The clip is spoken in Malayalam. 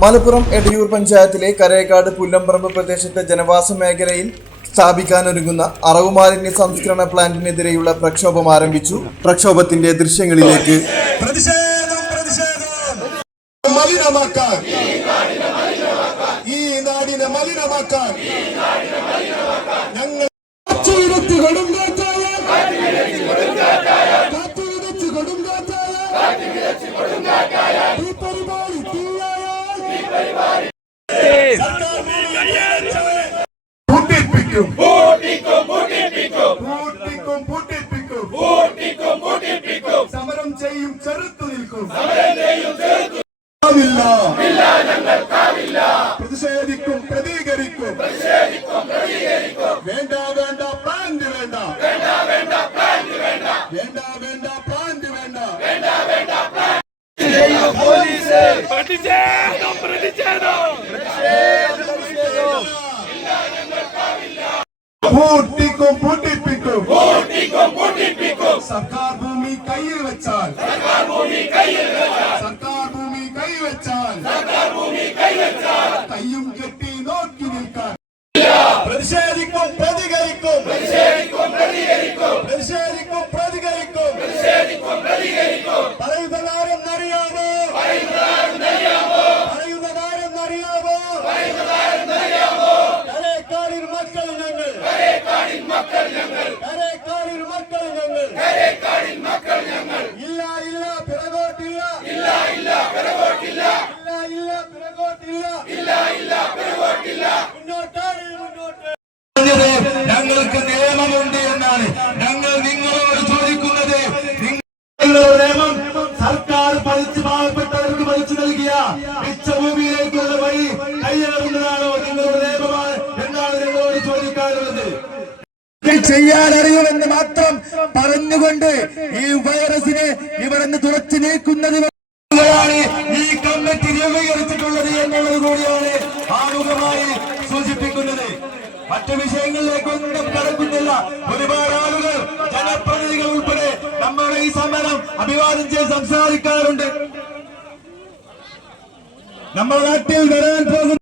മലപ്പുറം എടയൂർ പഞ്ചായത്തിലെ കരേക്കാട് പുല്ലംപറമ്പ് പ്രദേശത്തെ ജനവാസ മേഖലയിൽ സ്ഥാപിക്കാനൊരുങ്ങുന്ന അറവ് മാലിന്യ സംസ്കരണ പ്ലാന്റിനെതിരെയുള്ള പ്രക്ഷോഭം ആരംഭിച്ചു. പ്രക്ഷോഭത്തിന്റെ ദൃശ്യങ്ങളിലേക്ക്. സമരം ചെയ്യും, ചെറുത്തു നിൽക്കും, പ്രതിഷേധിക്കും, പ്രതികരിക്കും. വേണ്ട വേണ്ട പ്ലാന്റ് വേണ്ട, വേണ്ട വേണ്ട പ്ലാന്റ് വേണ്ട, വേണ്ട വേണ്ട പ്ലാന്റ് വേണ്ട, വേണ്ട വേണ്ട പ്ലാന്റ്. പൂട്ടിക്കും, പൂട്ടിപ്പിക്കും, സർക്കാർ ഭൂമി കയ്യിൽ വെച്ചാൽ, സർക്കാർ ഭൂമി കയ്യിൽ വെച്ചാൽ കയ്യും കെട്ടി നോക്കി നിൽക്കാൻ. പ്രതിഷേധിക്കും, പ്രതികരിക്കും, പ്രതിഷേധിക്കും, പ്രതികരിക്കും. പറയുന്നതാരെന്നറിയാമോ, പറയുന്നതാരെന്നറിയാമോ? കരേക്കാടിൻ മക്കൾ ഞങ്ങൾ, കരേക്കാടിൻ മക്കൾ ഞങ്ങൾ. ഇല്ല ഇല്ല പിറകോട്ടില്ല, ഇല്ല ഇല്ല പിറകോട്ടില്ല, മുന്നോട്ട്. ഞങ്ങൾക്ക് നിയമമുണ്ട് എന്നാണ് ഞങ്ങൾ നിങ്ങളോട് ചോദിക്കുന്നത്. നിങ്ങളുടെ നിയമം സർക്കാർ പതിച്ച് പാവപ്പെട്ടവർക്ക് പതിച്ചു നൽകിയ മിച്ചഭൂമിയിലേക്കുള്ള വഴി കയ്യിറങ്ങുന്നതാണോ നിങ്ങളുടെ നിയമമാണ് എന്നാണ് നിങ്ങളോട് ചോദിക്കാറുള്ളത്. ചെയ്യാൻ അറിയുമെന്ന് മാത്രം പറഞ്ഞുകൊണ്ട് ഈ വൈറസിനെ ഇവിടെ നിന്ന് തുറച്ചു നീക്കുന്നത് ഈ കമ്മിറ്റി രൂപീകരിച്ചിട്ടുള്ളത് എന്നുള്ളത് കൂടിയാണ് ആമുഖമായി സൂചിപ്പിക്കുന്നത്. മറ്റു വിഷയങ്ങളിലേക്കൊന്നും കടക്കുന്നില്ല. ഒരുപാട് ആളുകൾ, ജനപ്രതിനിധികൾ ഉൾപ്പെടെ നമ്മുടെ ഈ സമരം അഭിവാദ്യം ചെയ്ത് സംസാരിക്കാറുണ്ട്. നമ്മുടെ നാട്ടിൽ വരാൻ പോകുന്ന